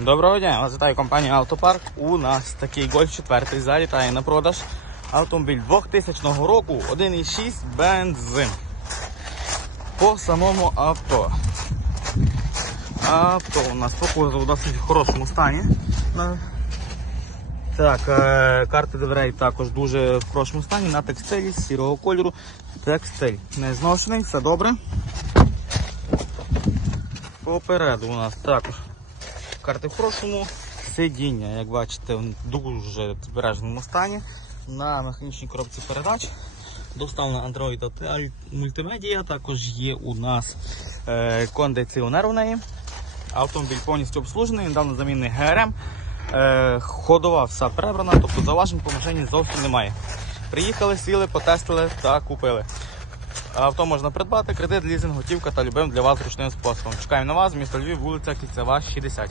Доброго дня, вас вітає компанія Автопарк. У нас такий Golf 4 залітає на продаж. Автомобіль 2000 року, 1,6 бензин. По самому авто. Авто у нас по кузову в досить хорошому стані. Так, е, карти дверей також дуже в хорошому стані, на текстилі, сірого кольору. Текстиль не зношений, все добре. Попереду у нас також карти в прошлому. Сидіння, як бачите, в дуже збереженому стані. На механічній коробці передач. Доставлена Android Auto мультимедіа. Також є у нас е, кондиціонер у неї. Автомобіль повністю обслужений, недавно замінений ГРМ. Е, ходова вся перебрана, тобто зауважень по машині зовсім немає. Приїхали, сіли, потестили та купили. Авто можна придбати, кредит, лізинг, готівка та любим для вас зручним способом. Чекаємо на вас, місто Львів, вулиця Кільцева, 60.